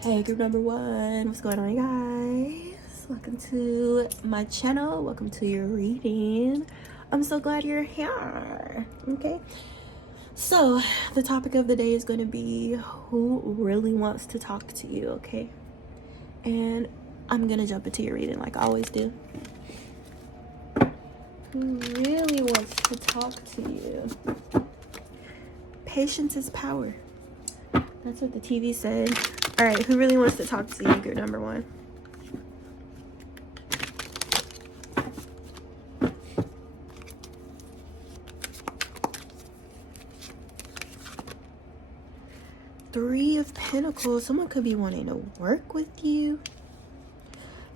Hey, group number one, what's going on, you guys? Welcome to my channel. Welcome to your reading. I'm so glad you're here. Okay, so the topic of the day is going to be who really wants to talk to you. Okay, and I'm gonna jump into your reading like I always do. Who really wants to talk to you? Patience is power. That's what the TV said. All right, who really wants to talk to you, group number one? Three of Pentacles. Someone could be wanting to work with you.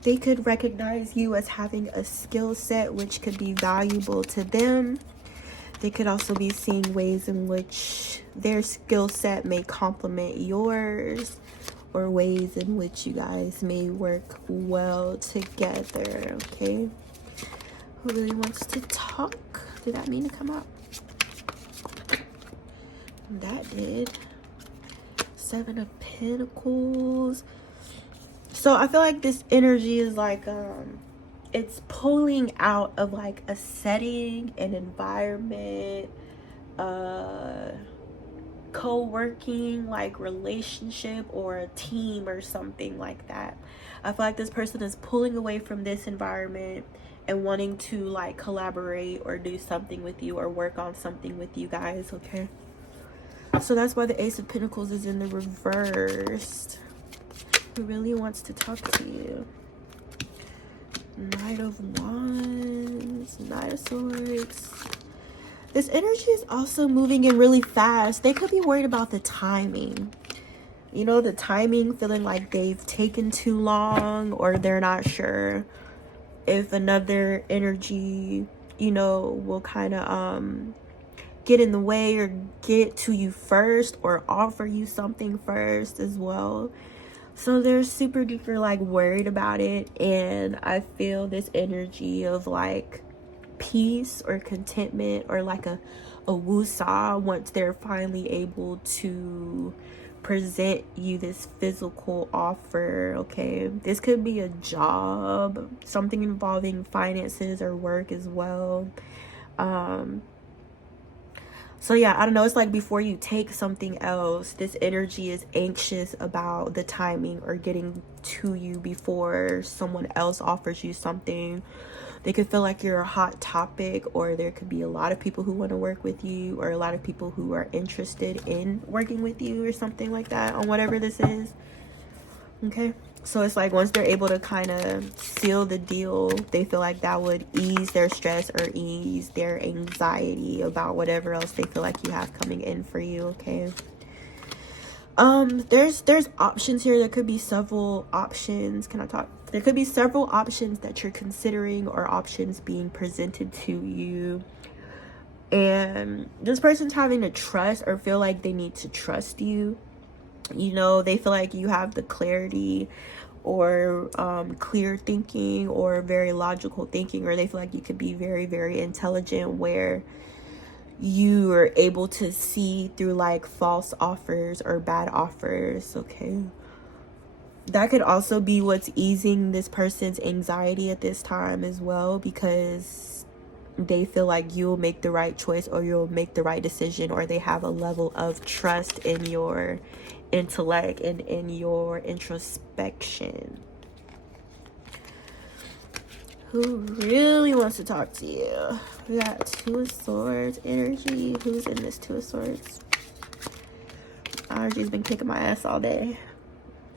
They could recognize you as having a skill set which could be valuable to them. They could also be seeing ways in which their skill set may complement yours, or ways in which you guys may work well together. Okay, who really wants to talk? Did that mean to come up? That did. Seven of Pentacles. So I feel like this energy is like it's pulling out of like a setting, an environment, co-working, like relationship, or a team or something like that. I feel like this person is pulling away from this environment and wanting to like collaborate or do something with you or work on something with you guys. Okay, so that's why the Ace of Pentacles is in the reverse. Who really wants to talk to you? Knight of Wands, Knight of Swords. This energy is also moving in really fast. They could be worried about the timing. You know, the timing, feeling like they've taken too long, or they're not sure if another energy, you know, will kind of get in the way or get to you first or offer you something first as well. So they're super duper like worried about it, and I feel this energy of like peace or contentment or like a woosah once they're finally able to present you this physical offer. Okay, this could be a job, something involving finances or work as well. So yeah, I don't know, it's like before you take something else, this energy is anxious about the timing or getting to you before someone else offers you something. They could feel like you're a hot topic, or there could be a lot of people who want to work with you, or a lot of people who are interested in working with you or something like that on whatever this is. Okay, so it's like once they're able to kind of seal the deal, they feel like that would ease their stress or ease their anxiety about whatever else they feel like you have coming in for you. Okay, there's options here. There could be several options. Can I talk? There could be several options that you're considering, or options being presented to you, and this person's having to trust or feel like they need to trust you. You know, they feel like you have the clarity or clear thinking or very logical thinking, or they feel like you could be very, very intelligent, where you are able to see through like false offers or bad offers. Okay, that could also be what's easing this person's anxiety at this time as well, because they feel like you'll make the right choice or you'll make the right decision, or they have a level of trust in your intellect and in your introspection. Who really wants to talk to you? We got Two of Swords energy. Who's in this Two of Swords? Allergies been kicking my ass all day.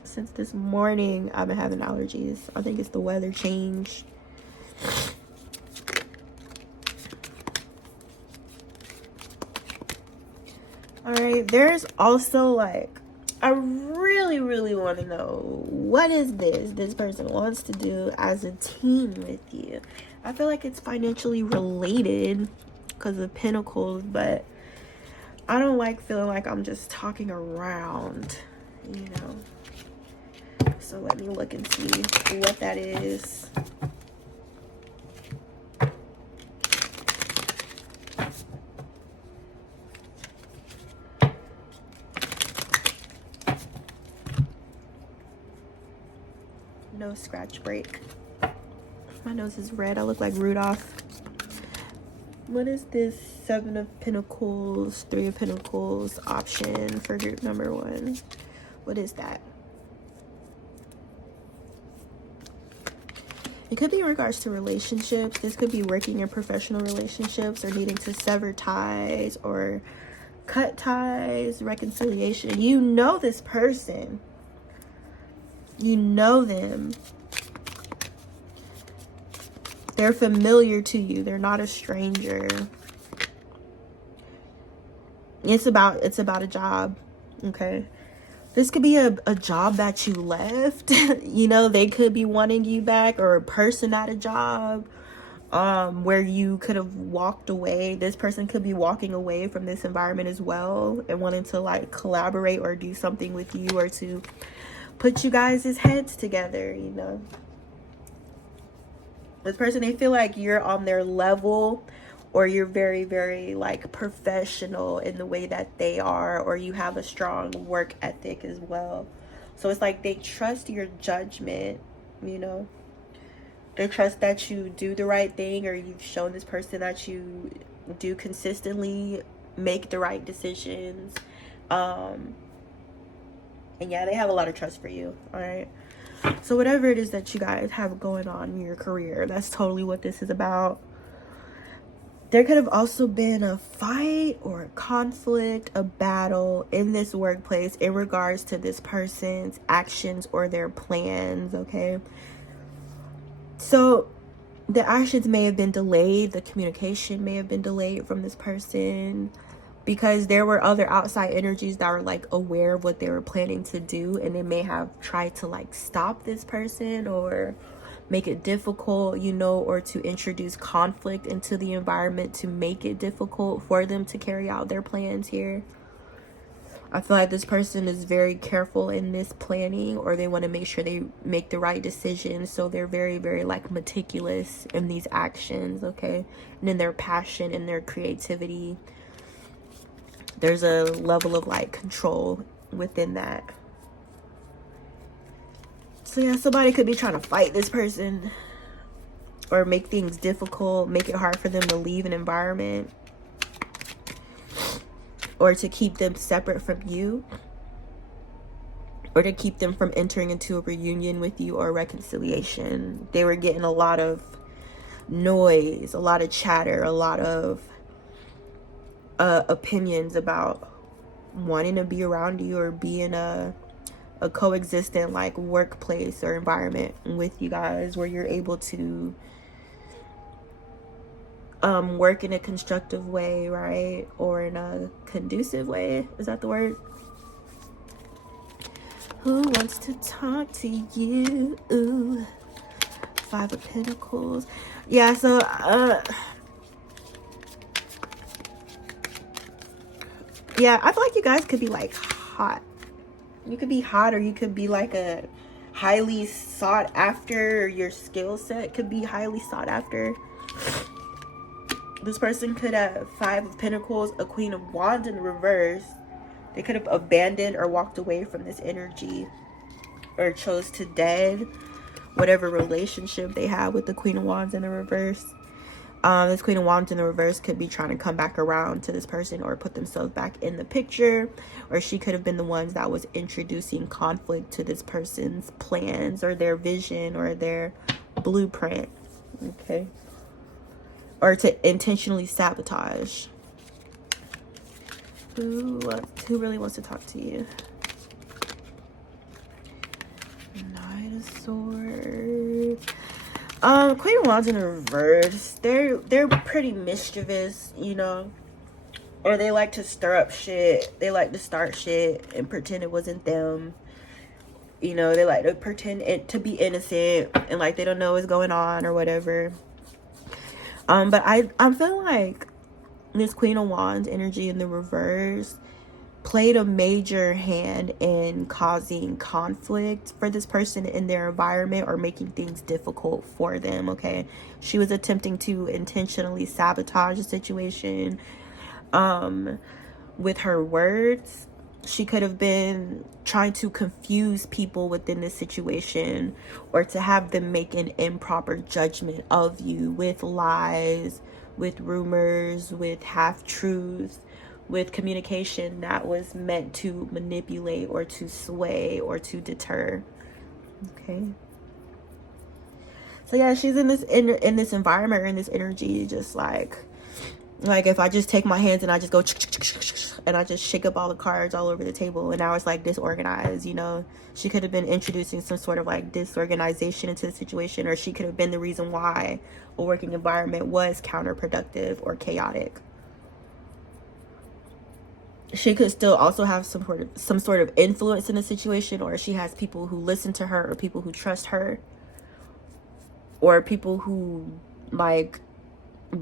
Since this morning, I've been having allergies. I think it's the weather change. All right, there's also like, I really, really want to know, what is this person wants to do as a team with you? I feel like it's financially related because of Pentacles, but I don't like feeling like I'm just talking around, you know. So let me look and see what that is. nose scratch break. My nose is red. I look like Rudolph. What is this 7 of Pentacles, 3 of Pentacles option for group number 1? What is that? It could be in regards to relationships. This could be working in professional relationships or needing to sever ties or cut ties, reconciliation. You know this person. You know them. They're familiar to you. They're not a stranger. It's about a job. Okay. This could be a job that you left. You know, they could be wanting you back, or a person at a job where you could have walked away. This person could be walking away from this environment as well and wanting to like collaborate or do something with you, or to put you guys' heads together, you know. This person, they feel like you're on their level, or you're very, very like professional in the way that they are, or you have a strong work ethic as well. So it's like they trust your judgment, you know. They trust that you do the right thing, or you've shown this person that you do consistently make the right decisions. And yeah, they have a lot of trust for you, all right? So whatever it is that you guys have going on in your career, that's totally what this is about. There could have also been a fight or a conflict, a battle in this workplace in regards to this person's actions or their plans, okay? So the actions may have been delayed. The communication may have been delayed from this person, because there were other outside energies that were like aware of what they were planning to do, and they may have tried to like stop this person or make it difficult, you know, or to introduce conflict into the environment to make it difficult for them to carry out their plans here. I feel like this person is very careful in this planning, or they want to make sure they make the right decisions. So they're very, very like meticulous in these actions, okay? And in their passion and their creativity. There's a level of like control within that. So yeah, somebody could be trying to fight this person or make things difficult, make it hard for them to leave an environment, or to keep them separate from you, or to keep them from entering into a reunion with you or reconciliation. They were getting a lot of noise, a lot of chatter, a lot of opinions about wanting to be around you or be in a coexistent like workplace or environment with you guys, where you're able to work in a constructive way, right? Or in a conducive way. Is that the word? Who wants to talk to you? Ooh. 5 of Pentacles. Yeah, so yeah, I feel like you guys could be like hot. You could be hot, or you could be like a highly sought after, or your skill set could be highly sought after. This person could have 5 of Pentacles, a Queen of Wands in the reverse. They could have abandoned or walked away from this energy, or chose to dead whatever relationship they have with the Queen of Wands in the reverse. This Queen of Wands in the reverse could be trying to come back around to this person or put themselves back in the picture, or she could have been the ones that was introducing conflict to this person's plans or their vision or their blueprint, okay? Or to intentionally sabotage. Who really wants to talk to you? Knight of Swords. Queen of Wands in the reverse. They're pretty mischievous, you know. Or they like to stir up shit. They like to start shit and pretend it wasn't them. You know, they like to pretend it to be innocent and like they don't know what's going on or whatever. But I'm feeling like this Queen of Wands energy in the reverse played a major hand in causing conflict for this person in their environment, or making things difficult for them, okay? She was attempting to intentionally sabotage the situation with her words. She could have been trying to confuse people within this situation, or to have them make an improper judgment of you with lies, with rumors, with half-truths, with communication that was meant to manipulate or to sway or to deter. Okay. So yeah, she's in this environment, or in this energy, just like if I just take my hands and I just go and I just shake up all the cards all over the table, and now it's like disorganized, you know. She could have been introducing some sort of like disorganization into the situation, or she could have been the reason why a working environment was counterproductive or chaotic. She could still also have some sort of influence in the situation, or she has people who listen to her, or people who trust her, or people who like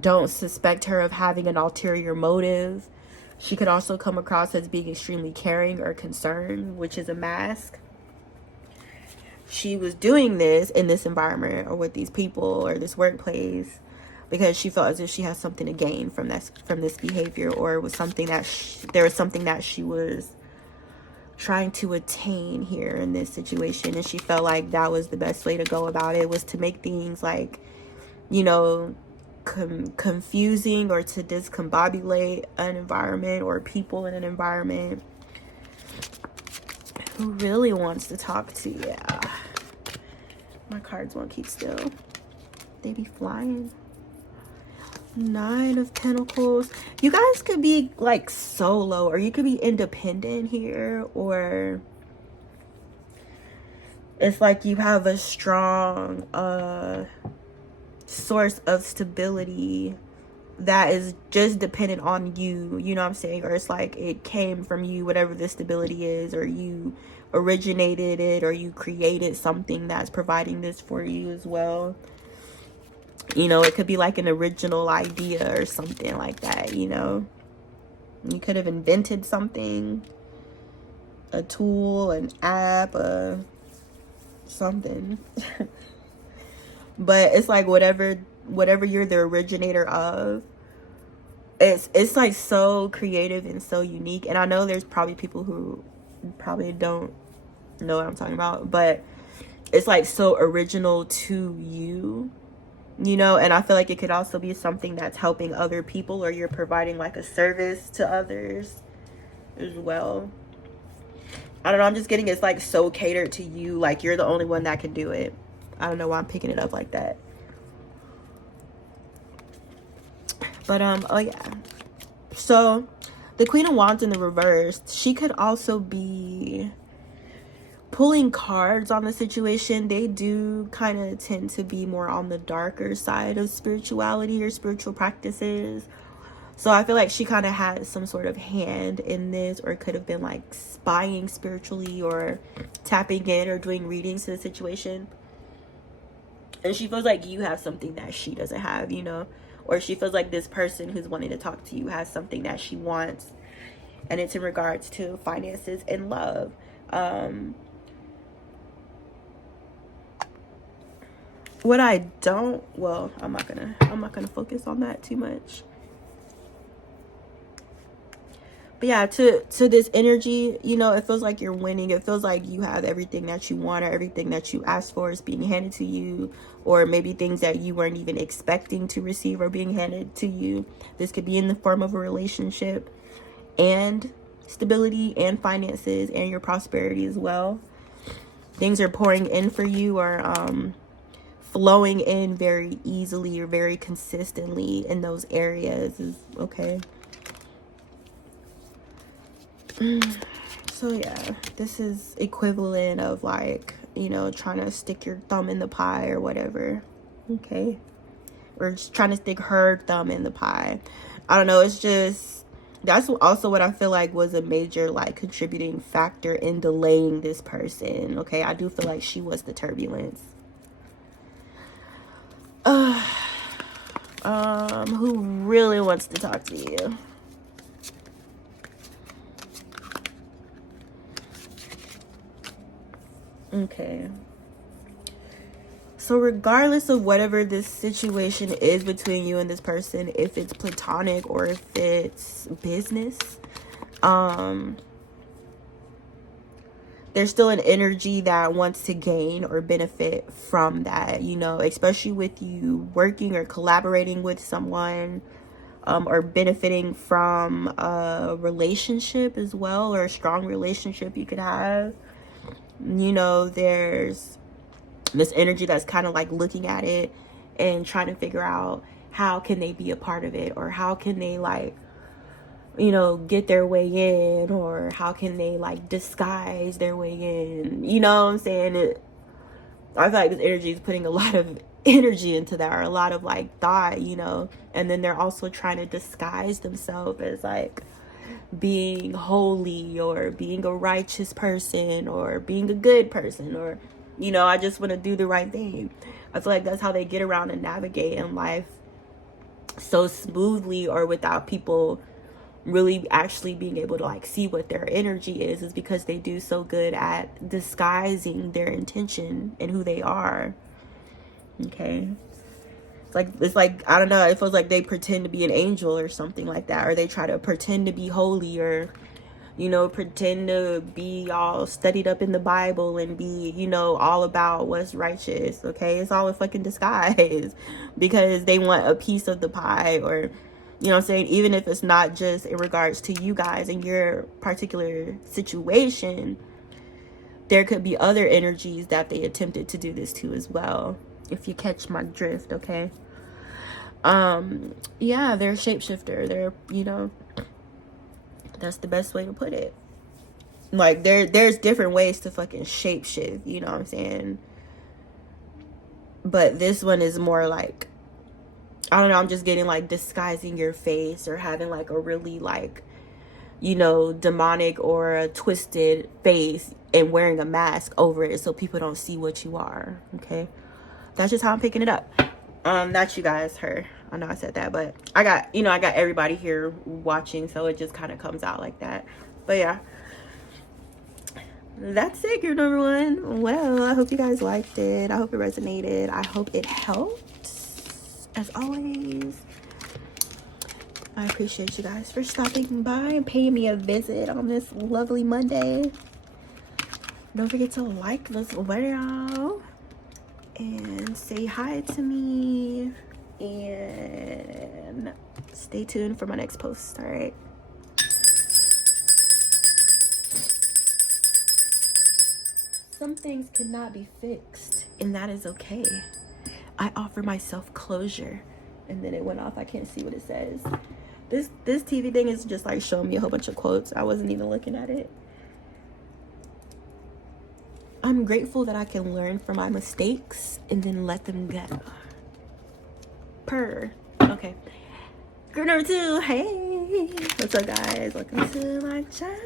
don't suspect her of having an ulterior motive. She could also come across as being extremely caring or concerned, which is a mask. She was doing this in this environment, or with these people, or this workplace, because she felt as if she has something to gain from this behavior, or it was something that there was something that she was trying to attain here in this situation, and she felt like that was the best way to go about it, was to make things like, you know, confusing, or to discombobulate an environment or people in an environment. Who really wants to talk to you? Yeah. My cards won't keep still. They be flying. 9 of Pentacles. You guys could be like solo, or you could be independent here, or it's like you have a strong source of stability that is just dependent on you, you know what I'm saying? Or it's like it came from you, whatever the stability is, or you originated it, or you created something that's providing this for you as well. You know, it could be like an original idea or something like that, you know. You could have invented something, a tool, an app, something. But it's like whatever you're the originator of, it's like so creative and so unique. And I know there's probably people who probably don't know what I'm talking about, but it's like so original to you, you know. And I feel like it could also be something that's helping other people, or you're providing like a service to others as well. I don't know, I'm just getting it's like so catered to you, like you're the only one that can do it. I don't know why I'm picking it up like that. But oh yeah, so the Queen of Wands in the reverse, she could also be pulling cards on the situation. They do kind of tend to be more on the darker side of spirituality or spiritual practices. So I feel like she kind of had some sort of hand in this, or could have been like spying spiritually, or tapping in, or doing readings to the situation. And she feels like you have something that she doesn't have, you know. Or she feels like this person who's wanting to talk to you has something that she wants, and it's in regards to finances and love. What I don't, well, I'm not gonna focus on that too much. But yeah, to this energy, you know, it feels like you're winning. It feels like you have everything that you want, or everything that you asked for is being handed to you, or maybe things that you weren't even expecting to receive are being handed to you. This could be in the form of a relationship, and stability, and finances, and your prosperity as well. Things are pouring in for you, or flowing in very easily or very consistently in those areas is okay. So yeah, this is equivalent of like, you know, trying to stick your thumb in the pie or whatever. Okay, or just trying to stick her thumb in the pie. I don't know, it's just, that's also what I feel like was a major like contributing factor in delaying this person. Okay, I do feel like she was the turbulence. Who really wants to talk to you? Okay. So regardless of whatever this situation is between you and this person, if it's platonic or if it's business, there's still an energy that wants to gain or benefit from that, you know, especially with you working or collaborating with someone, or benefiting from a relationship as well, or a strong relationship you could have. You know, there's this energy that's kind of like looking at it and trying to figure out how can they be a part of it, or how can they like, you know, get their way in, or how can they like disguise their way in, you know what I'm saying? I feel like this energy is putting a lot of energy into that, or a lot of like thought, you know, and then they're also trying to disguise themselves as like being holy, or being a righteous person, or being a good person, or, you know, I just want to do the right thing. I feel like that's how they get around and navigate in life so smoothly, or without people really actually being able to like see what their energy is because they do so good at disguising their intention and who they are. Okay, it's like I don't know, it feels like they pretend to be an angel or something like that, or they try to pretend to be holy, or, you know, pretend to be all studied up in the Bible and be, you know, all about what's righteous. Okay, it's all a fucking disguise because they want a piece of the pie, or, you know what I'm saying, even if it's not just in regards to you guys and your particular situation, there could be other energies that they attempted to do this to as well, if you catch my drift. Okay, yeah, they're a shapeshifter. They're, you know, that's the best way to put it. Like there's different ways to fucking shapeshift, you know what I'm saying, but this one is more like, I don't know, I'm just getting like disguising your face, or having like a really like, you know, demonic or a twisted face and wearing a mask over it so people don't see what you are. Okay, that's just how I'm picking it up. Not you guys, her. I know I said that, but I got everybody here watching, so it just kind of comes out like that. But yeah, that's it, group number one. Well, I hope you guys liked it. I hope it resonated. I hope it helped. As always, I appreciate you guys for stopping by and paying me a visit on this lovely Monday. Don't forget to like this video and say hi to me, and stay tuned for my next post. All right. Some things cannot be fixed, and that is okay. I offer myself closure. And then it went off. I can't see what it says. This TV thing is just like showing me a whole bunch of quotes. I wasn't even looking at it. I'm grateful that I can learn from my mistakes and then let them go. Okay. Group number two. Hey, what's up, guys? Welcome to my channel.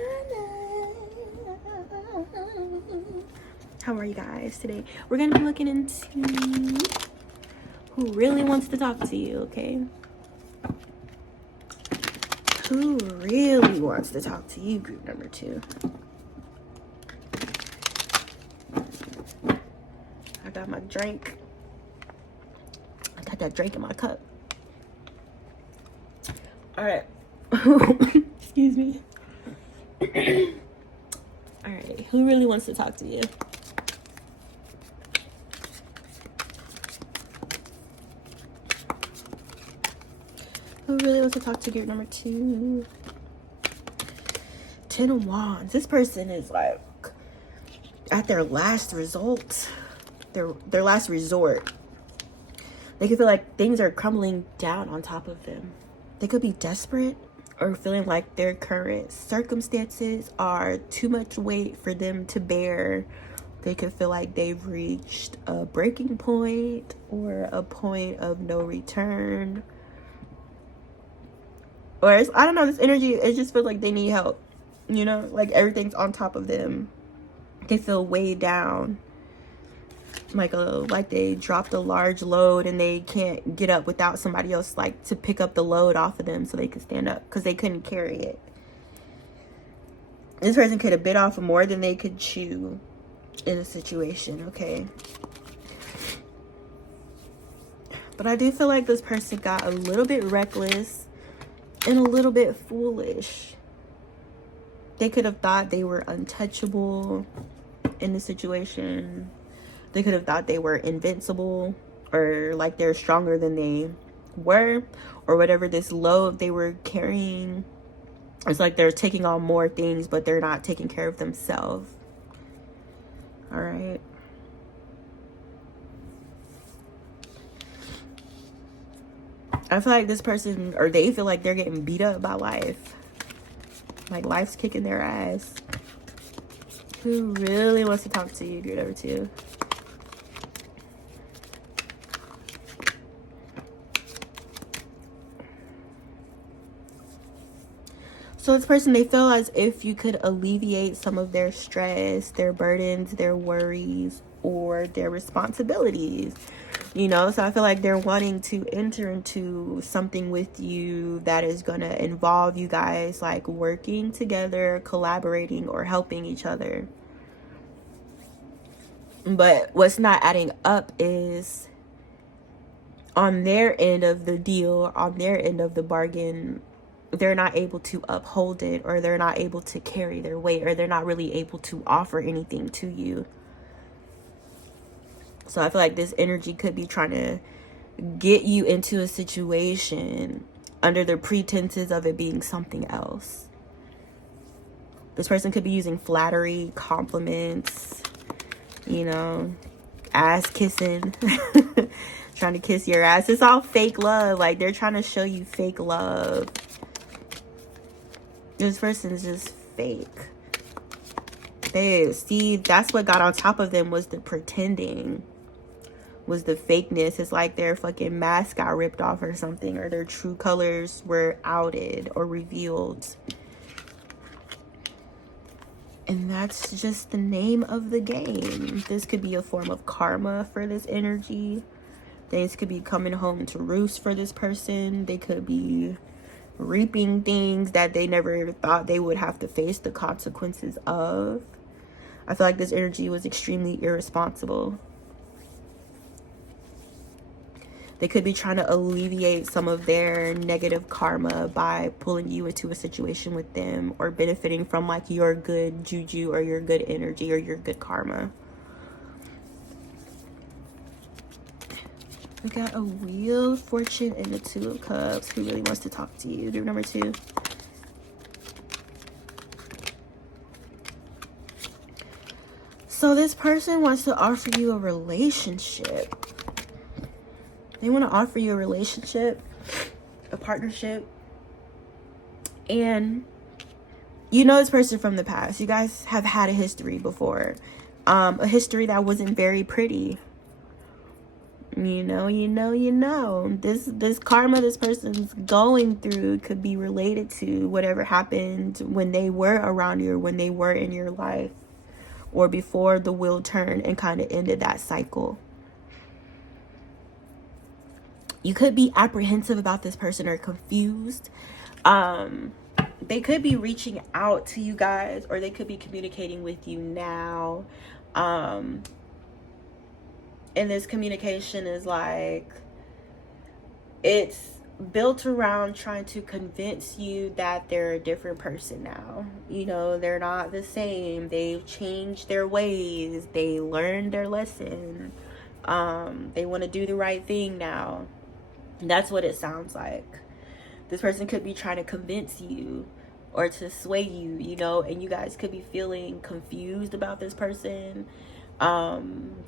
How are you guys today? We're gonna be looking into who really wants to talk to you. Okay, who really wants to talk to you, group number two. I got my drink. I got that drink in my cup. All right. Excuse me. All right, who really wants to talk to you? Who really wants to talk to group number two? 10 of Wands. This person is like at their last result, their last resort. They could feel like things are crumbling down on top of them. They could be desperate, or feeling like their current circumstances are too much weight for them to bear. They could feel like they've reached a breaking point, or a point of no return. Or I don't know, this energy, it just feels like they need help. You know, like everything's on top of them. They feel weighed down. Like they dropped a large load and they can't get up without somebody else like to pick up the load off of them so they can stand up because they couldn't carry it. This person could have bit off more than they could chew in a situation. Okay, but I do feel like this person got a little bit reckless and a little bit foolish. They could have thought they were untouchable. in the situation. They could have thought they were invincible, or like they're stronger than they were, or whatever this load they were carrying. It's like they're taking on more things, but they're not taking care of themselves. All right. I feel like this person, or they feel like they're getting beat up by life. Like life's kicking their ass. Who really wants to talk to you, group number 2? So this person, they feel as if you could alleviate some of their stress, their burdens, their worries, or their responsibilities. You know, so I feel like they're wanting to enter into something with you that is going to involve you guys like working together, collaborating, or helping each other. But what's not adding up is on their end of the deal, on their end of the bargain, they're not able to uphold it, or they're not able to carry their weight, or they're not really able to offer anything to you. So I feel like this energy could be trying to get you into a situation under the pretenses of it being something else. This person could be using flattery, compliments, you know, ass kissing, trying to kiss your ass. It's all fake love. Like they're trying to show you fake love. This person's just fake. They see, that's what got on top of them, was the pretending, was the fakeness. It's like their fucking mask got ripped off or something, or their true colors were outed or revealed. And that's just the name of the game. This could be a form of karma for this energy. Things could be coming home to roost for this person. They could be reaping things that they never thought they would have to face the consequences of. I feel like this energy was extremely irresponsible. They could be trying to alleviate some of their negative karma by pulling you into a situation with them, or benefiting from like your good juju, or your good energy, or your good karma. We got a Wheel of Fortune and the 2 of Cups. Who really wants to talk to you? Group number 2. So this person wants to offer you a relationship. They want to offer you a relationship, a partnership. And you know this person from the past. You guys have had a history before. A history that wasn't very pretty. You know. This karma this person's going through could be related to whatever happened when they were around you, or when they were in your life, or before the wheel turned and kind of ended that cycle. You could be apprehensive about this person, or confused. They could be reaching out to you guys, or they could be communicating with you now. And this communication is like, it's built around trying to convince you that they're a different person now. You know, they're not the same. They've changed their ways. They learned their lesson. They want to do the right thing now. That's what it sounds like. This person could be trying to convince you, or to sway you, you know, and you guys could be feeling confused about this person.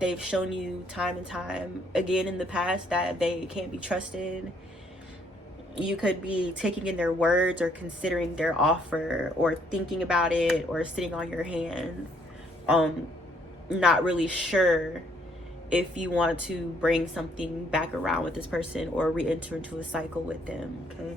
They've shown you time and time again in the past that they can't be trusted. You could be taking in their words, or considering their offer, or thinking about it, or sitting on your hand, not really sure if you want to bring something back around with this person, or re-enter into a cycle with them. Okay.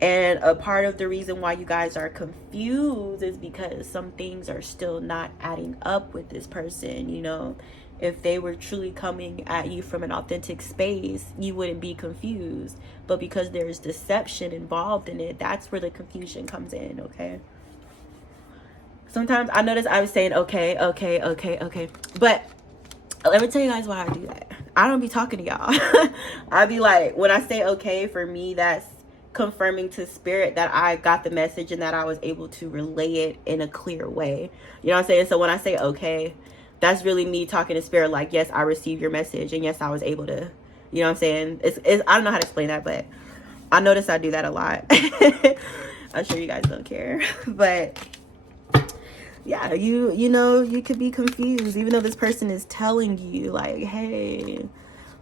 And a part of the reason why you guys are confused is because some things are still not adding up with this person. You know, if they were truly coming at you from an authentic space, you wouldn't be confused. But because there's deception involved in it, that's where the confusion comes in. Okay. Sometimes I notice I was saying okay, but let me tell you guys why I do that. I don't be talking to y'all. I be like, when I say okay, for me, that's confirming to spirit that I got the message and that I was able to relay it in a clear way. You know what I'm saying? So when I say okay, that's really me talking to spirit like, yes, I received your message, and yes, I was able to, you know what I'm saying? It's I don't know how to explain that, but I notice I do that a lot. I'm sure you guys don't care. But yeah, you know, you could be confused, even though this person is telling you like, hey,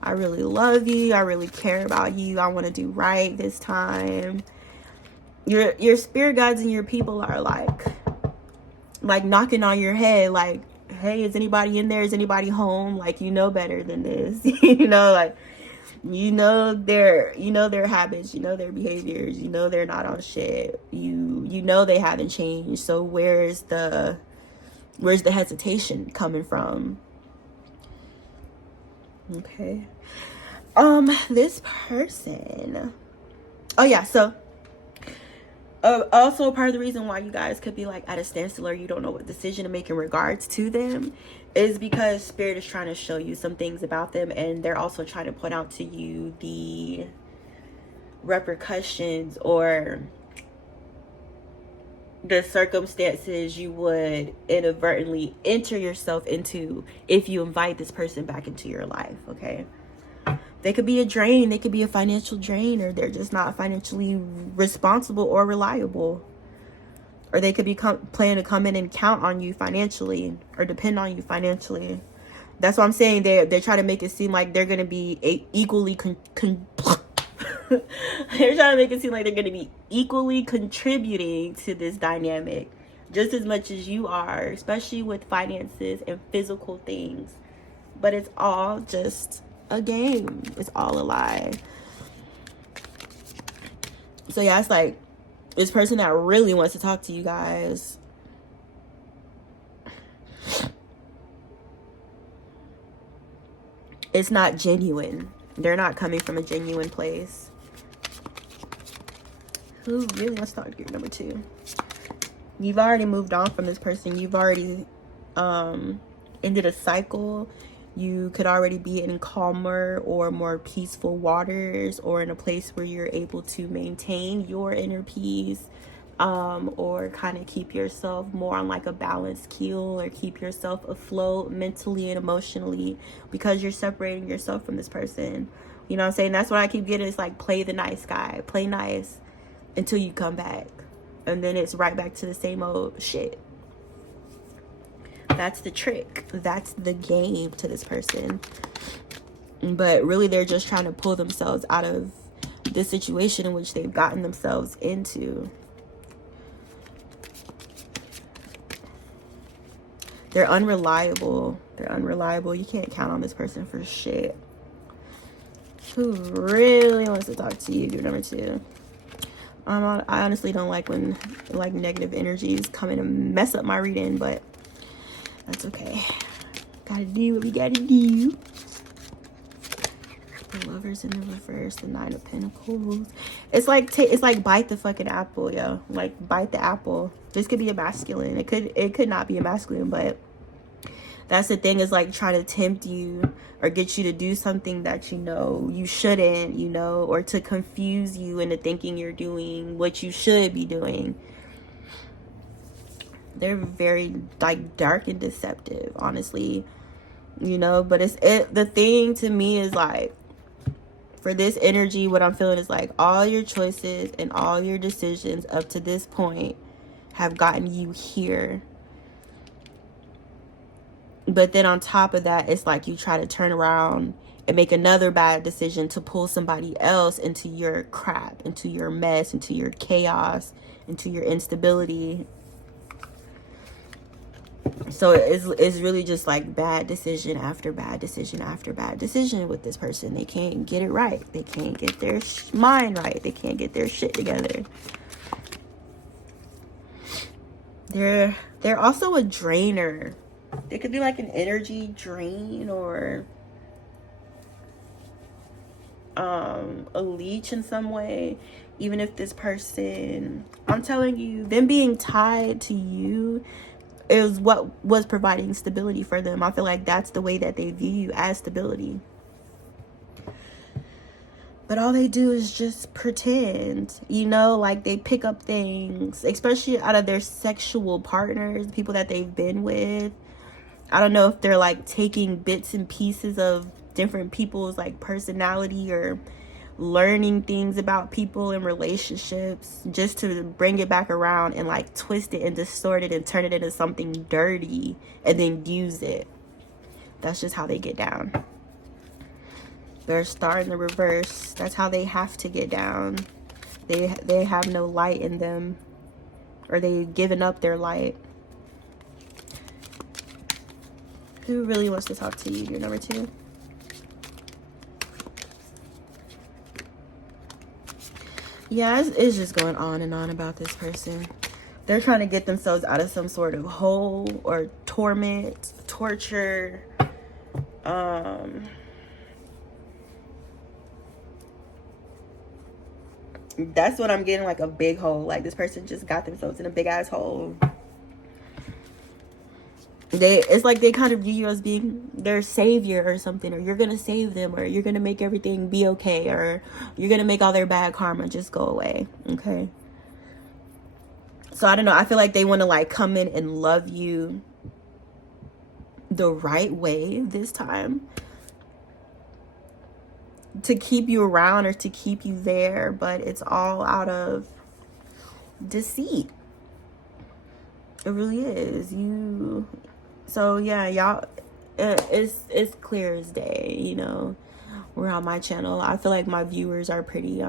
I really love you, I really care about you, I want to do right this time. Your spirit guides and your people are like knocking on your head, like, hey, is anybody in there? Is anybody home? Like, you know better than this. You know, like, you know their habits, you know their behaviors, you know they're not on shit. You know they haven't changed. So where's the hesitation coming from? Okay. This person. Oh yeah, so also part of the reason why you guys could be like at a standstill or you don't know what decision to make in regards to them is because spirit is trying to show you some things about them, and they're also trying to point out to you the repercussions or the circumstances you would inadvertently enter yourself into if you invite this person back into your life. Okay, they could be a drain, they could be a financial drain, or they're just not financially responsible or reliable. Or they could be planning to come in and count on you financially or depend on you financially. That's what I'm saying. They're trying to make it seem like they're going to be equally they're trying to make it seem like they're going to be equally contributing to this dynamic just as much as you are, especially with finances and physical things. But it's all just a game. It's all a lie. So yeah, it's like this person that really wants to talk to you guys, it's not genuine. They're not coming from a genuine place. Who really wants to talk to you? Number 2. You've already moved on from this person. You've already ended a cycle. You could already be in calmer or more peaceful waters, or in a place where you're able to maintain your inner peace, or kind of keep yourself more on like a balanced keel, or keep yourself afloat mentally and emotionally, because you're separating yourself from this person. You know what I'm saying? That's what I keep getting. It's like, play the nice guy, play nice until you come back, and then it's right back to the same old shit. That's the trick. That's the game to this person. But really, they're just trying to pull themselves out of the situation in which they've gotten themselves into. They're unreliable. They're unreliable. You can't count on this person for shit. Who really wants to talk to you? Group number 2. I honestly don't like when like negative energies come in and mess up my reading, but that's okay. Gotta do what we gotta do. The Lovers in the reverse, the 9 of Pentacles. It's like bite the fucking apple, yo. Like, bite the apple. This could be a masculine. It could not be a masculine, but that's the thing, is like trying to tempt you or get you to do something that you know you shouldn't, you know, or to confuse you into thinking you're doing what you should be doing. They're very like dark and deceptive, honestly, you know. But the thing to me is like, for this energy, what I'm feeling is like all your choices and all your decisions up to this point have gotten you here. But then on top of that, it's like you try to turn around and make another bad decision to pull somebody else into your crap, into your mess, into your chaos, into your instability. So it's really just like bad decision after bad decision after bad decision with this person. They can't get it right. They can't get their mind right. They can't get their shit together. They're also a drainer. They could be like an energy drain, or a leech in some way. Even if this person, I'm telling you, them being tied to you is what was providing stability for them. I feel like that's the way that they view you, as stability. But all they do is just pretend, you know, like they pick up things, especially out of their sexual partners, people that they've been with. I don't know if they're like taking bits and pieces of different people's like personality, or learning things about people and relationships just to bring it back around and like twist it and distort it and turn it into something dirty and then use it. That's just how they get down. They're star in the reverse. That's how they have to get down. They have no light in them, or they've given up their light. Who really wants to talk to you? Your number 2. Yeah, it's just going on and on about this person. They're trying to get themselves out of some sort of hole or torment, torture. That's what I'm getting, like a big hole. Like this person just got themselves in a big ass hole. It's like they kind of view you as being their savior or something, or you're gonna save them, or you're gonna make everything be okay, or you're gonna make all their bad karma just go away. Okay. So I don't know. I feel like they want to like come in and love you the right way this time, to keep you around or to keep you there, but it's all out of deceit. It really is. So yeah, y'all, it's clear as day, you know. We're on my channel. I feel like my viewers are pretty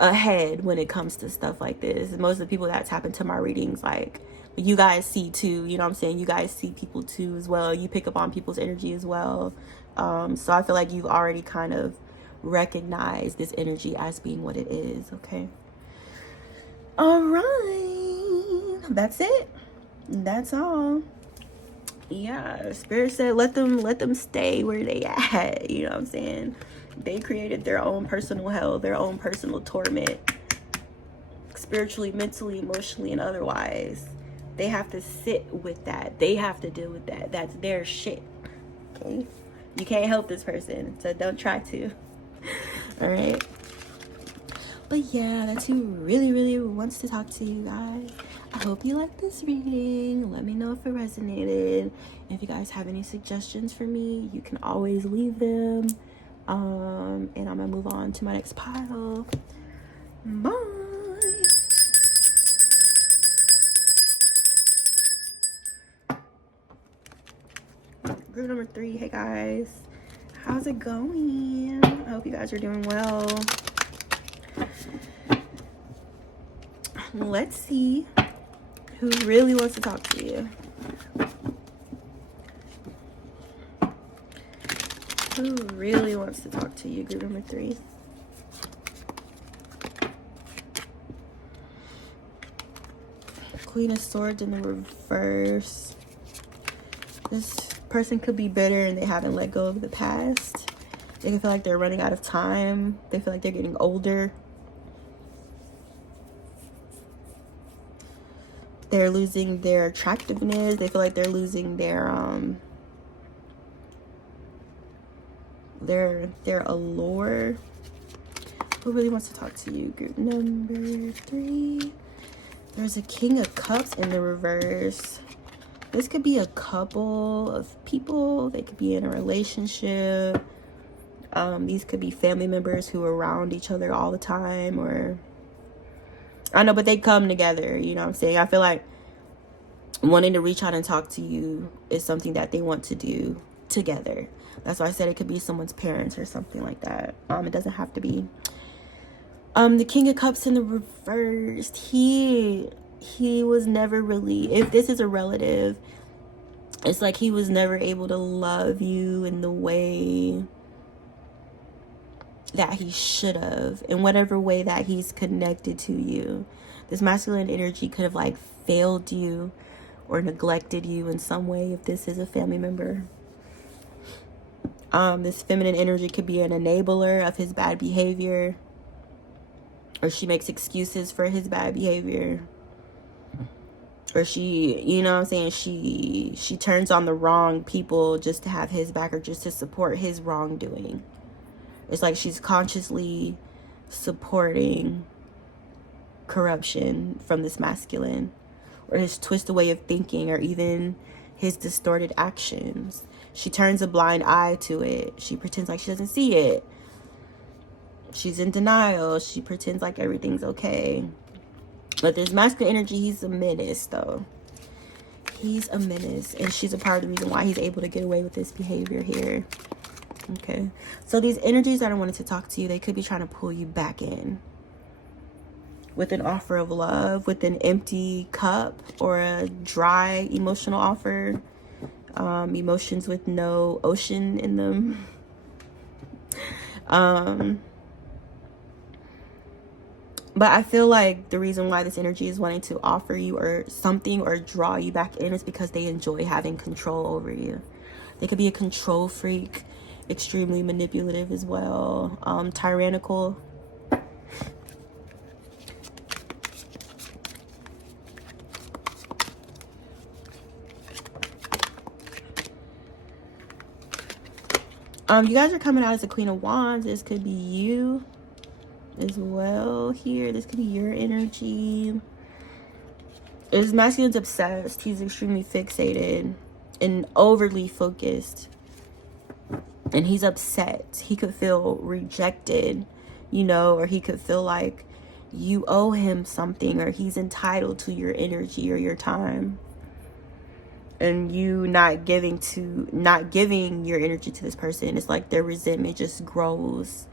ahead when it comes to stuff like this. Most of the people that tap into my readings, like, you guys see too, you know what I'm saying? You guys see people too as well. You pick up on people's energy as well. So I feel like you've already kind of recognized this energy as being what it is. Okay. All right. That's it. That's all. Yeah, Spirit said let them stay where they at. You know what I'm saying? They created their own personal hell, their own personal torment, spiritually, mentally, emotionally, and otherwise. They have to sit with that. They have to deal with that. That's their shit. Okay? You can't help this person, so don't try to. All right? But yeah, that's who really, really wants to talk to you guys. I hope you liked this reading. Let me know if it resonated. If you guys have any suggestions for me, you can always leave them. And I'm gonna move on to my next pile. Bye. Group number 3. Hey guys, how's it going? I hope you guys are doing well. Let's see who really wants to talk to you. Who really wants to talk to you, group number 3? Queen of Swords in the reverse. This person could be bitter and they haven't let go of the past. They can feel like they're running out of time. They feel like they're getting older. They're losing their attractiveness. They feel like they're losing their allure. Who really wants to talk to you? Group number 3. There's a King of Cups in the reverse. This could be a couple of people. They could be in a relationship. These could be family members who are around each other all the time, or I know, but they come together, you know what I'm saying? I feel like wanting to reach out and talk to you is something that they want to do together. That's why I said it could be someone's parents or something like that. It doesn't have to be. The King of Cups in the reverse. He was never really, if this is a relative, it's like he was never able to love you in the way that he should have, in whatever way that he's connected to you. This masculine energy could have like failed you or neglected you in some way if this is a family member. This feminine energy could be an enabler of his bad behavior, or she makes excuses for his bad behavior, or she, you know what I'm saying, she turns on the wrong people just to have his back or just to support his wrongdoing. It's like she's consciously supporting corruption from this masculine, or his twisted way of thinking, or even his distorted actions. She turns a blind eye to it. She pretends like she doesn't see it. She's in denial. She pretends like everything's okay. But this masculine energy, he's a menace, though. He's a menace, and she's a part of the reason why he's able to get away with this behavior here. Okay, so these energies that I wanted to talk to you, they could be trying to pull you back in with an offer of love, with an empty cup, or a dry emotional offer. Emotions with no ocean in them. But I feel like the reason why this energy is wanting to offer you or something or draw you back in is because they enjoy having control over you. They could be a control freak, extremely manipulative as well, tyrannical. You guys are coming out as the Queen of Wands. This could be you as well here. This could be your energy. This masculine's obsessed. He's extremely fixated and overly focused. And he's upset. He could feel rejected, you know, or he could feel like you owe him something, or he's entitled to your energy or your time. And you not giving your energy to this person, it's like their resentment just grows.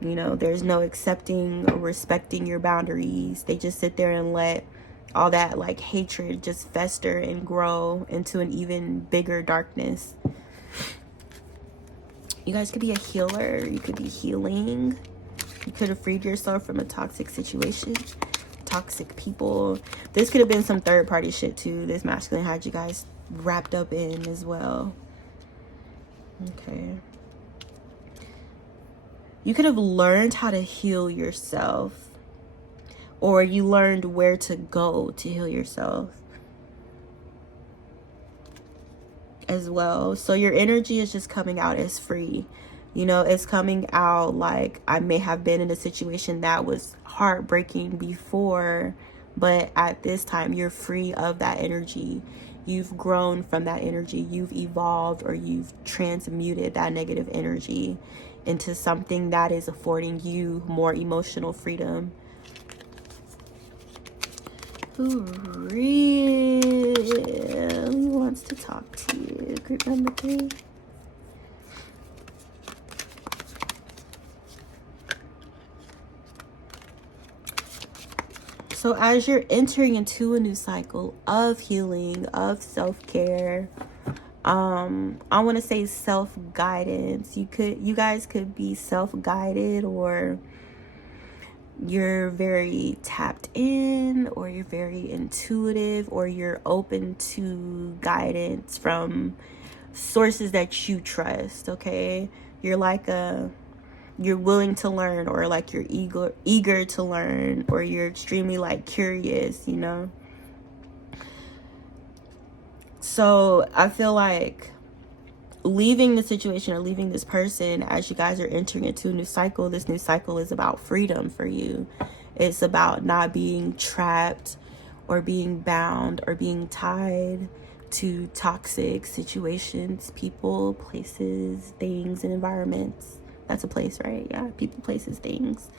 You know, there's no accepting or respecting your boundaries. They just sit there and let all that like hatred just fester and grow into an even bigger darkness. You guys could be a healer. You could be healing. You could have freed yourself from a toxic situation, toxic people. This could have been some third party shit too. This masculine had you guys wrapped up in as well. Okay. You could have learned how to heal yourself, or you learned where to go to heal yourself as well. So your energy is just coming out as free. You know, it's coming out like, I may have been in a situation that was heartbreaking before, but at this time you're free of that energy. You've grown from that energy. You've evolved, or you've transmuted that negative energy into something that is affording you more emotional freedom. Who really wants to talk to you? Group number 3. So as you're entering into a new cycle of healing, of self-care, I want to say self-guidance. You guys could be self-guided, or you're very tapped in, or you're very intuitive, or you're open to guidance from sources that you trust. Okay, you're willing to learn, or like you're eager to learn, or you're extremely like curious, you know. So I feel like leaving the situation or leaving this person as you guys are entering into a new cycle, this new cycle is about freedom for you. It's about not being trapped or being bound or being tied to toxic situations, people, places, things, and environments. That's a place, right? Yeah, people, places, things.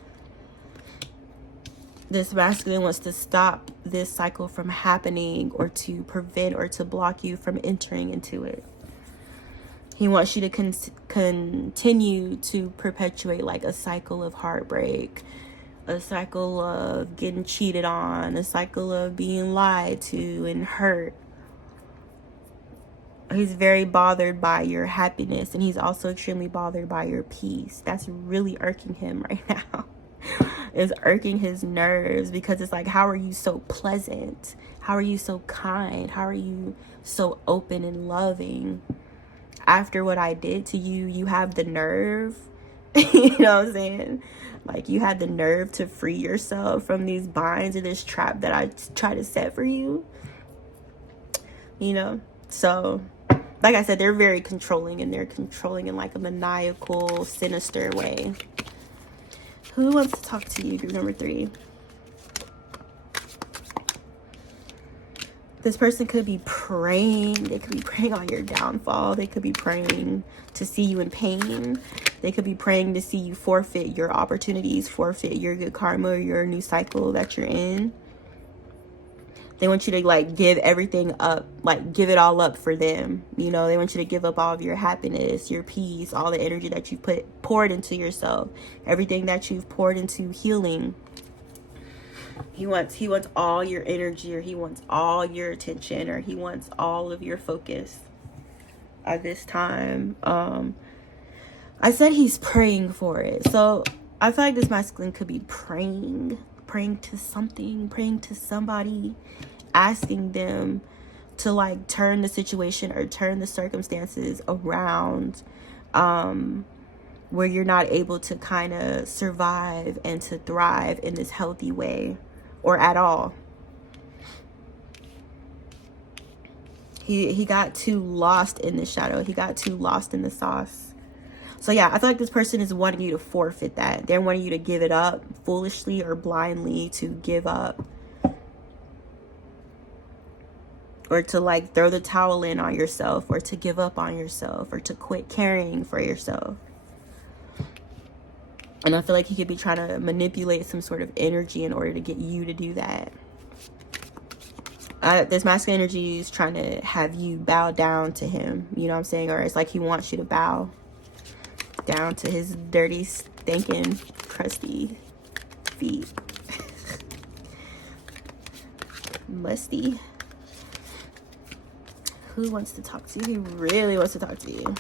This masculine wants to stop this cycle from happening, or to prevent or to block you from entering into it. He wants you to continue to perpetuate like a cycle of heartbreak, a cycle of getting cheated on, a cycle of being lied to and hurt. He's very bothered by your happiness, and he's also extremely bothered by your peace. That's really irking him right now. It's irking his nerves, because it's like, how are you so pleasant? How are you so kind? How are you so open and loving? After what I did to you, you have the nerve, you know what I'm saying? Like, you had the nerve to free yourself from these binds or this trap that I try to set for you, you know? So like I said, they're very controlling, and they're controlling in like a maniacal, sinister way. Who wants to talk to you, group number 3? This person could be praying. They could be praying on your downfall. They could be praying to see you in pain. They could be praying to see you forfeit your opportunities, forfeit your good karma, your new cycle that you're in. They want you to like give everything up, like give it all up for them. You know, they want you to give up all of your happiness, your peace, all the energy that you've poured into yourself, everything that you've poured into healing. He wants all your energy, or he wants all your attention, or he wants all of your focus at this time. I said he's praying for it. So I feel like this masculine could be praying to something, praying to somebody, asking them to like turn the situation or turn the circumstances around, where you're not able to kind of survive and to thrive in this healthy way, or at all. He got too lost in the shadow. He got too lost in the sauce. So yeah, I feel like this person is wanting you to forfeit that. They're wanting you to give it up foolishly or blindly, to give up, or to like throw the towel in on yourself, or to give up on yourself, or to quit caring for yourself. And I feel like he could be trying to manipulate some sort of energy in order to get you to do that. This masculine energy is trying to have you bow down to him. You know what I'm saying? Or it's like he wants you to bow down to his dirty, stinking, crusty feet. Musty. Who wants to talk to you? He really wants to talk to you.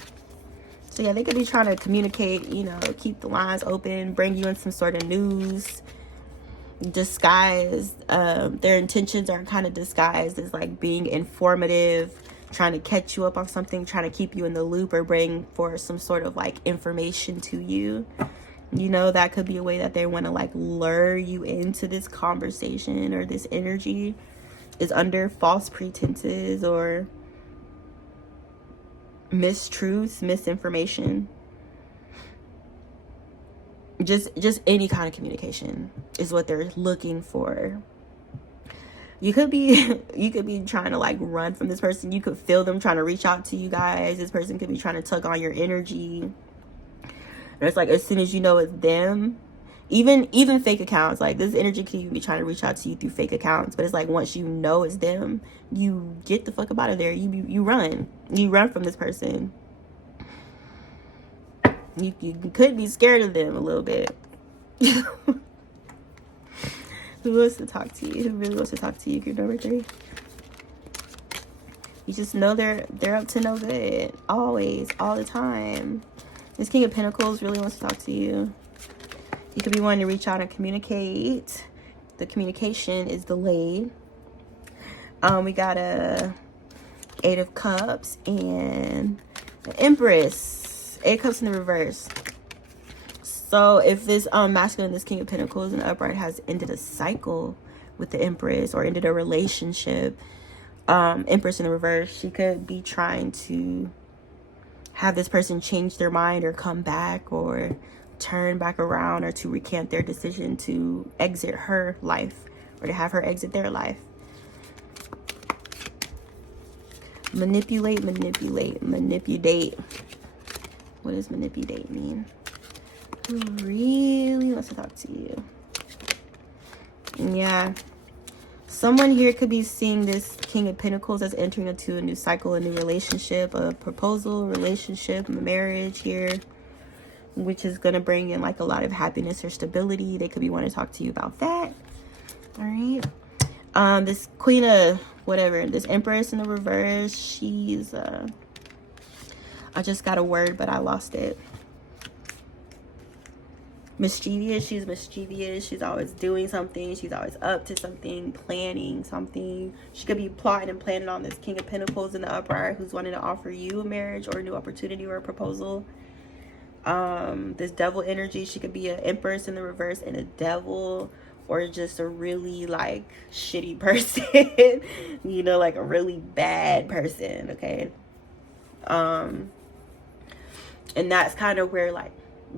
So yeah, they could be trying to communicate, you know, keep the lines open, bring you in some sort of news, disguised. Their intentions are kind of disguised as like being informative, trying to catch you up on something, trying to keep you in the loop, or bring for some sort of like information to you. You know, that could be a way that they want to like lure you into this conversation, or this energy is under false pretenses, or mistruths, misinformation. Just any kind of communication is what they're looking for. You could be trying to like run from this person. You could feel them trying to reach out to you guys. This person could be trying to tug on your energy. And it's like as soon as you know it's them, even fake accounts, like this energy could even be trying to reach out to you through fake accounts. But it's like once you know it's them, you get the fuck up out of there. You run from this person. You could be scared of them a little bit. Who wants to talk to you? Who really wants to talk to you, group number 3? You just know they're up to no good. Always, all the time. This King of Pentacles really wants to talk to you. You could be wanting to reach out and communicate. The communication is delayed. We got a 8 of Cups and the Empress. 8 of Cups in the reverse. So if this masculine, this King of Pentacles in the upright has ended a cycle with the Empress, or ended a relationship, Empress in the reverse, she could be trying to have this person change their mind, or come back, or turn back around, or to recant their decision to exit her life, or to have her exit their life. Manipulate. What does manipulate mean? Who really wants to talk to you? Yeah. Someone here could be seeing this King of Pentacles as entering into a new cycle, a new relationship, a proposal, relationship, marriage here, which is going to bring in like a lot of happiness or stability. They could be wanting to talk to you about that. All right. This Queen of whatever, this Empress in the reverse, she's I just got a word, but I lost it. Mischievous. She's mischievous. She's always doing something. She's always up to something, planning something. She could be plotting and planning on this King of Pentacles in the upright, who's wanting to offer you a marriage, or a new opportunity, or a proposal. This Devil energy, she could be an Empress in the reverse and a devil, or just a really like shitty person. You know, like a really bad person. Okay, And that's kind of where like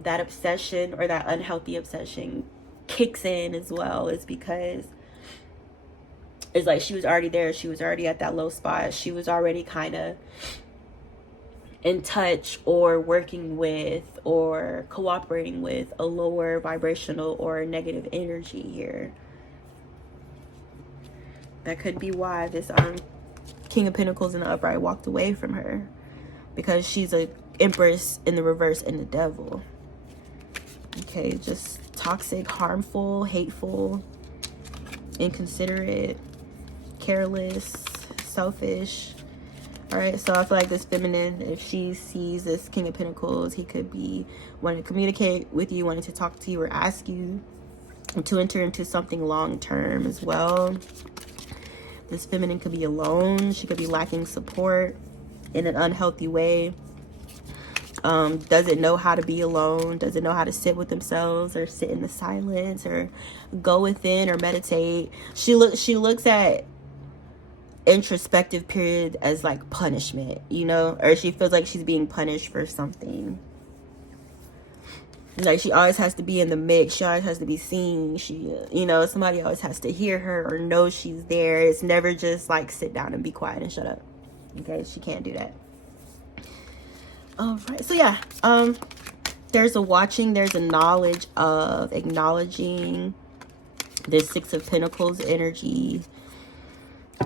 that obsession or that unhealthy obsession kicks in as well, is because it's like she was already there. She was already at that low spot. She was already kind of in touch or working with or cooperating with a lower vibrational or negative energy here. That could be why this King of Pentacles in the upright walked away from her, because she's a Empress in the reverse and the Devil. Okay, just toxic, harmful, hateful, inconsiderate, careless, selfish. All right, so I feel like this feminine, if she sees this King of Pentacles, he could be wanting to communicate with you, wanting to talk to you or ask you to enter into something long-term as well. This feminine could be alone. She could be lacking support in an unhealthy way. Doesn't know how to be alone, doesn't know how to sit with themselves or sit in the silence or go within or meditate. She looks at introspective period as like punishment, you know, or she feels like she's being punished for something. Like she always has to be in the mix. She always has to be seen. She, you know, somebody always has to hear her or know she's there. It's never just like sit down and be quiet and shut up. Okay, she can't do that. All right, so yeah, there's a watching, there's a knowledge of acknowledging this Six of Pentacles energy,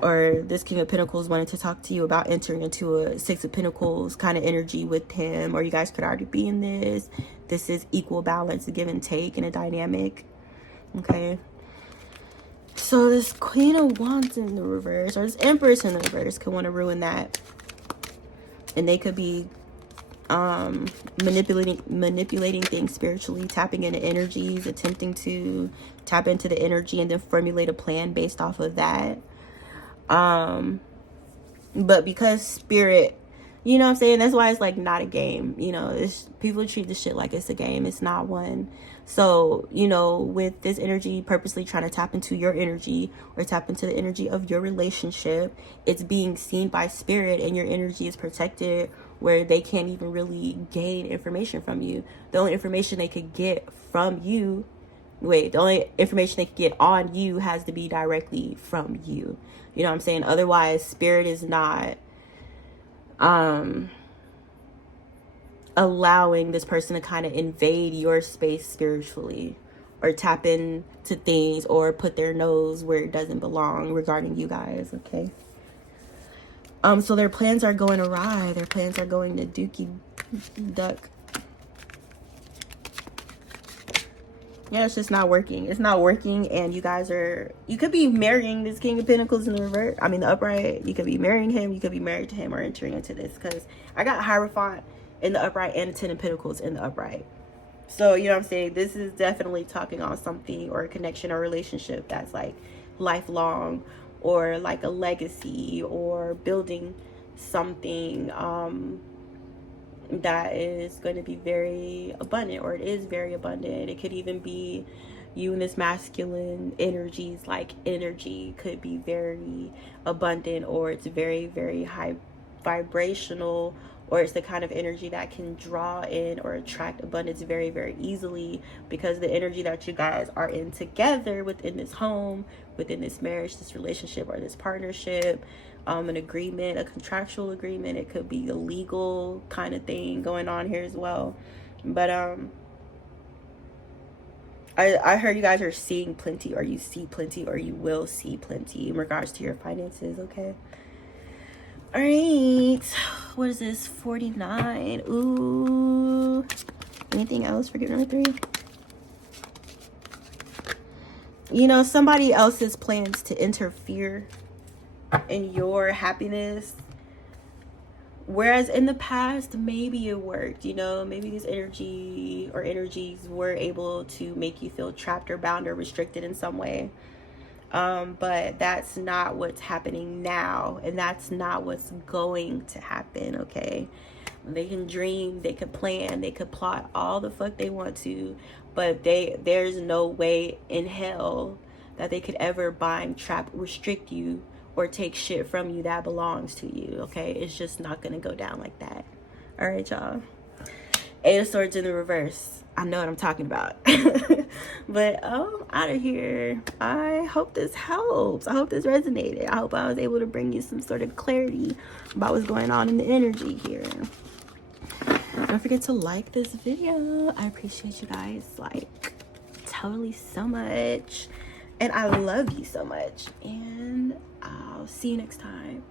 or this King of Pentacles wanted to talk to you about entering into a Six of Pentacles kind of energy with him, or you guys could already be in this. This is equal balance, a give and take in a dynamic. Okay, so this Queen of Wands in the reverse, or this Empress in the reverse, could want to ruin that, and they could be manipulating things spiritually, tapping into energies, attempting to tap into the energy and then formulate a plan based off of that. But because spirit, you know what I'm saying, that's why it's like not a game, you know, it's, people treat this shit like it's a game. It's not one. So, you know, with this energy purposely trying to tap into your energy or tap into the energy of your relationship, it's being seen by spirit, and your energy is protected where they can't even really gain information from you. The only information they could get from you, the only information they could get on you has to be directly from you. You know what I'm saying? Otherwise, spirit is not allowing this person to kind of invade your space spiritually, or tap into things, or put their nose where it doesn't belong regarding you guys, okay? So their plans are going awry. Their plans are going to dookie duck. Yeah, it's just not working. It's not working, and you guys are, you could be marrying this King of Pentacles in the reverse. I mean, the upright. You could be marrying him. You could be married to him or entering into this, because I got Hierophant in the upright and the Ten of Pentacles in the upright. So, you know what I'm saying? This is definitely talking on something, or a connection or relationship that's like lifelong, or like a legacy, or building something that is going to be very abundant, or it is very abundant. It could even be you and this masculine energies, like energy could be very abundant, or it's very, very high vibrational, or it's the kind of energy that can draw in or attract abundance very, very easily, because the energy that you guys are in together within this home, within this marriage, this relationship, or this partnership, an agreement, a contractual agreement. It could be a legal kind of thing going on here as well. But I heard you guys are seeing plenty, or you see plenty, or you will see plenty in regards to your finances, okay? All right, what is this? 49. Ooh, anything else for gift number 3? You know, somebody else's plans to interfere in your happiness, whereas in the past maybe it worked, you know, maybe this energy or energies were able to make you feel trapped or bound or restricted in some way. But that's not what's happening now, and that's not what's going to happen, okay? They can dream, they could plan, they could plot all the fuck they want to, but there's no way in hell that they could ever bind, trap, restrict you or take shit from you that belongs to you, okay? It's just not gonna go down like that. All right, y'all. Eight of Swords in the reverse. I know what I'm talking about. But I'm out of here. I hope this helps. I hope this resonated. I hope I was able to bring you some sort of clarity about what's going on in the energy here. Don't forget to like this video. I appreciate you guys, like, totally so much. And I love you so much. And I'll see you next time.